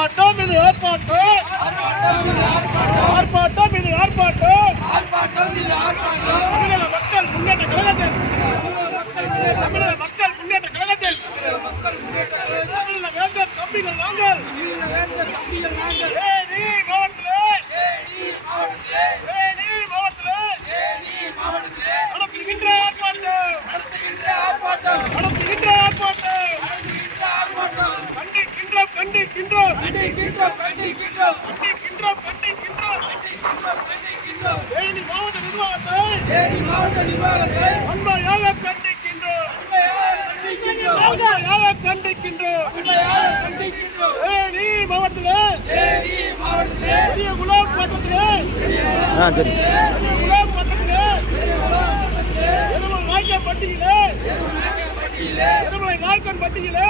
ஆர்ப்பாட்டம் இது ஆர்ப்பாட்டம். ஆர்ப்பாட்டம் இது ஆர்ப்பாட்டம். தமிழக மக்கள் முன்னேற்ற கழகத்தில் தமிழக மக்கள் முன்னேற்ற கழகத்தில் தமிழக வேந்தர் தம்பிகள் நாங்கள் தேனி மாவட்டத்திலே தேனி மாவட்டத்திலே நடத்துகின்ற ஆர்ப்பாட்டம் நடத்துகின்ற ஆர்ப்பாட்டம் கண்டிக்கின்றோம் கண்டிக்கின்றோம் கண்டிக்கின்றோம் கண்டிக்கின்றோம் தேனி மாவட்ட உண்மையாக கண்டிக்கின்றோம். உண்மையாக கண்டிக்கின்றோம். தேனி மாவட்டத்திலே பெரிய குலாம் பட்டத்திலே பெரிய குலாம் பட்டத்திலே நாய்க்கன் பட்டியிலே எருமலை நாய்க்கன் பட்டியிலே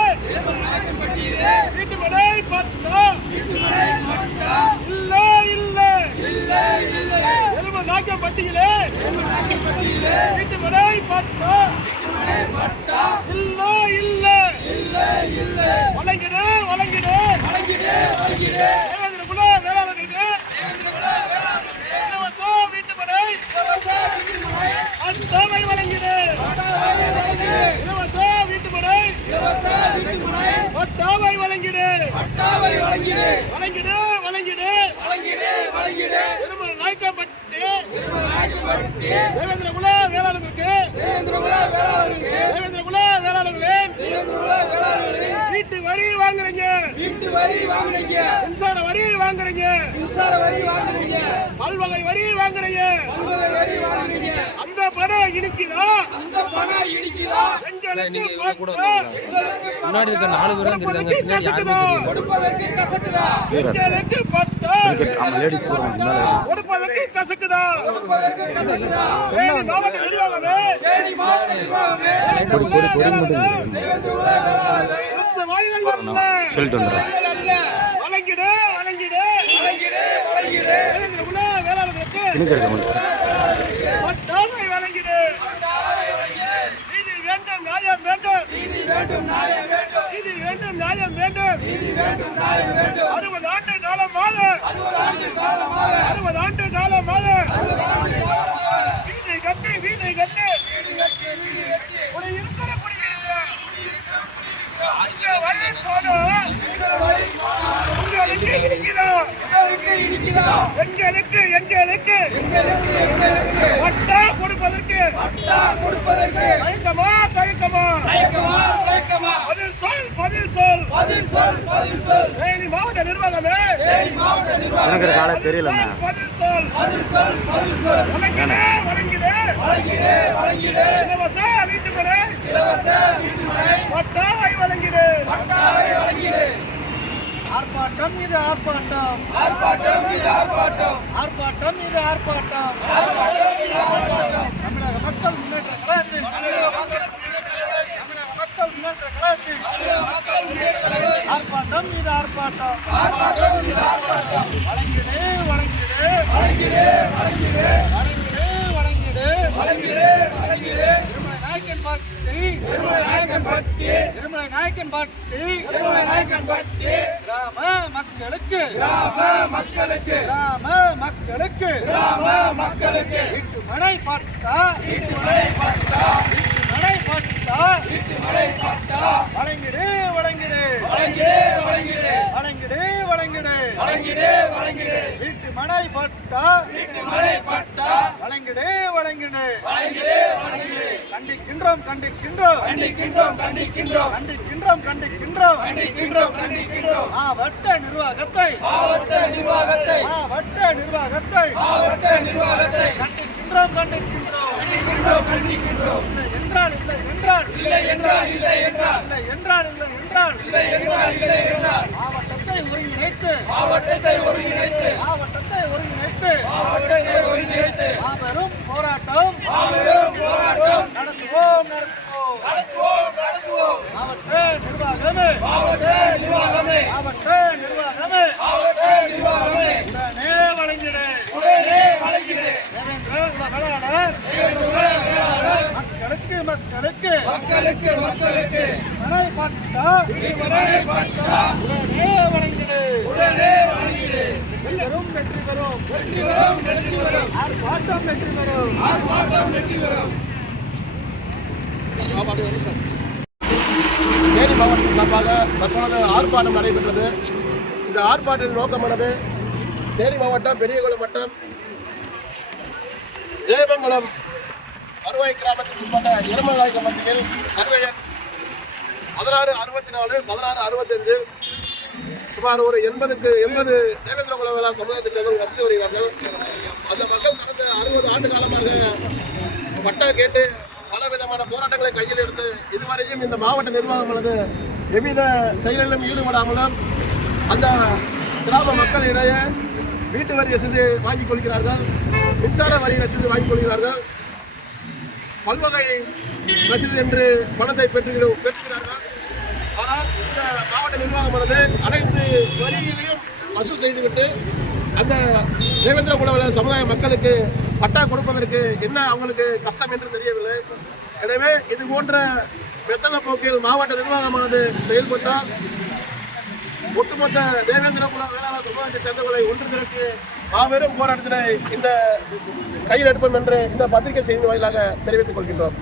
வீட்டு மனை பட்டா இல்ல பட்டியலே. வீட்டுமனை பட்டா. பட்டா இல்ல. இல்ல இல்ல இல்ல வழங்கிடு வழங்கிடு வழங்கிடு வழங்கிடு. பட்டாவை வழங்கிடு பட்டாவை வழங்கிடு. வழங்கிடு வழங்கிடு. வழங்கிடு வழங்கிடு. திருமண நாய்க்கப்பட்ட தேவேந்திர குல வேளாளர்களுக்கு தேவேந்திர குல வேளாளர்களுக்கு இருக்கு குல வேளாண் தேவேந்திர குல வாங்குறீங்க. வீட்டு வரி வாங்குனீங்க மின்சார வரி வாங்குறீங்க. மின்சார வரி வாங்குனீங்க பல்வகை வரி வாங்குறீங்க. பல்வேறு வரி வாங்குனீங்க அந்த பணம் இனிக்குதா அந்த பணம் இடிக்குதா? பட்டா முன்னாடி இருக்க நாலு பேரும் கொடுப்பதற்கு கசக்குதா? எங்களுக்கு பட்டா லேடிஸ் கொடுப்பதற்கு கசக்குதா? கொடுப்பதற்கு கசக்குதா? நிர்வாகமே மாவட்ட நிர்வாகமே வரணும் சொல்லிட்டு வந்துடுறேன். கிணக்கு இருக்க முடியும் எங்களுக்கு எங்களுக்கு எங்களுக்கு எங்களுக்கு. பட்டா கொடுப்பதற்கு. பட்டா கொடுப்பதற்கு. தயக்கமா தயக்கமா. பதில் சொல் பதில் சொல். பதில் சொல் பதில் சொல். தேனி மாவட்ட நிர்வாகமே. எனக்கு காலை தெரியலண்ணா. பதில் சொல் பதில் சொல். பதில் சொல் வழங்கிடு வழங்கிடு வழங்கிடு வழங்கிடு. இலவச வீட்டு முறை இலவச வீட்டுமனை. பட்டாவை வழங்கிடு. பட்டாவை வழங்கிடு. ஆர்ப்பாட்டம் இது ஆர்ப்பாட்டம். ஆர்ப்பாட்டம் இது ஆர்ப்பாட்டம். ஆர்ப்பாட்டம் இது ஆர்ப்பாட்டம். தமிழக மக்கள் முன்னேற்ற கழகத்தில். தமிழக மக்கள் முன்னேற்ற கழகத்தில். ஆர்ப்பாட்டம் இது ஆர்ப்பாட்டம். வழங்கிடு வழங்கிடு. வழங்கிடு வழங்கிடு. வழங்கிடு வழங்கிடு. வழங்கிடு நாயக்கன் பட்டி. திருமலை நாயக்கன் பட்டி. நாயக்கன் பட்டி. திருமலை நாயக்கன் பட்டி. கிராம மக்களுக்கு. கிராம மக்களுக்கு. கிராம மக்களுக்கு. கிராம மக்களுக்கு. வீட்டு மனை பட்டா வீட்டுமனை பட்டா மனை பட்டா வீட்டுமனை பட்டா வழங்கிடு வழங்கிடு. வழங்கிடு வழங்கிடு. வழங்கிடு வழங்கிடு. வழங்கிடு வழங்கிடு. வீட்டு மனை பட்டா வீட்டுமனை பட்டா வழங்கிடு வழங்கிடு வழங்கிடு. வழங்கிடு கண்டிக்கின்றோம் கண்டிக்கின்றோம். கண்டிக்கின்றோம் கண்டிக்கின்றோம். கண்டிக்கின்றோம் கண்டிக்கின்றோம். கண்டிக்கின்றோம் கண்டிக்கின்றோம். மாவட்ட நிர்வாகத்தை. மாவட்ட நிர்வாகத்தை. மாவட்ட நிர்வாகத்தை. மாவட்ட நிர்வாகத்தை. கண்டிக்கின்றோம் கண்டிக்கின்றோம். கண்டிக்கின்றோம் கண்டிக்கின்றோம். என்றால் இல்லை என்றால். இல்லை என்றால் இல்லை என்றால். இல்லை என்றால் இல்லை என்றால். இல்லை என்றால் இல்லை என்றால். மாவட்டத்தை ஒருங்கிணைத்து. மாவட்டத்தை ஒருங்கிணைத்து. மாவட்டத்தை ஒருங்கிணைத்து மாவட்டத்தை ஒருங்கிணைத்து மாபெரும் போராட்டம் மாபெரும் போராட்டம் நடத்துவோம் நடத்துவோம் நடத்துவோம் நடத்துவோம் மாவட்ட நிர்வாகமே மாவட்ட நிர்வாகமே மாவட்ட நிர்வாகமே மாவட்ட நிர்வாகமே உடனே வழங்கிடு உடனே வழங்கிடு தேவேந்திர வேளாளர் மக்களுக்கு மக்களுக்கு மக்களுக்கு. மனை பட்டா? மரணை பட்டா. உடனே வழங்கிடு. உடனே வழங்கிடு. வெல்லும் வெற்றி பெறும். வெற்றி பெறும் வெற்றி பெறும். ஆர்ப்பாட்டம் வெற்றி பெறும். ஆர்ப்பாட்டம் வெற்றி பெறும். தேனி மாவட்டத்தின் சார்பாக தற்பொழுது ஆர்ப்பாட்டம் நடைபெற்றது. இந்த ஆர்ப்பாட்டத்தின் நோக்கமானது தேனி மாவட்டம் பெரியகுளம் வட்டம் ஜெயமங்கலம் வருவாய் கிராமத்திற்கு உட்பட்ட இருமலாய் மத்தியில் சர்வேயர் பதினாறு அறுபத்தி நாலு பதினாறு அறுபத்தஞ்சு சுமார் ஒரு எண்பதுக்கு எண்பது தேவேந்திர குல சமுதாயத்தை சேர்ந்தவர்கள் வசதி வருகிறார்கள் அந்த மக்கள் கடந்த அறுபது ஆண்டு காலமாக பட்டா கேட்டு பல விதமான போராட்டங்களை கையில் எடுத்து இதுவரையும் இந்த மாவட்ட நிர்வாகமானது எவ்வித செயலிலும் ஈடுபடாமலும் அந்த கிராம மக்களிடையே வீட்டு வரி செஞ்சு வாங்கிக் கொள்கிறார்கள் மின்சார வரி ரசீது வாங்கிக் கொள்கிறார்கள். பல்வகை ரசீது என்று பணத்தை பெற்று பெற்றுகிறார்கள் ஆனால் இந்த மாவட்ட நிர்வாகமானது அனைத்து வரிகளையும் வசூல் செய்துவிட்டு அந்த தேவேந்திர குலவல சமுதாய மக்களுக்கு பட்டா கொடுப்பதற்கு என்ன அவங்களுக்கு கஷ்டம் என்று தெரியவில்லை. எனவே இது போன்ற வெத்தலை போக்கில் மாவட்ட நிர்வாகமானது செயல்பட்டால் ஒட்டுமொத்த தேவேந்திர குல வேளாண் சமுதாயத்தை சேர்ந்தவர்களை ஒன்று திரட்டி மாபெரும் போராட்டத்தினை இந்த கையில் எடுப்போம் என்று இந்த பத்திரிகை செய்தி வாயிலாக தெரிவித்துக் கொள்கின்றோம்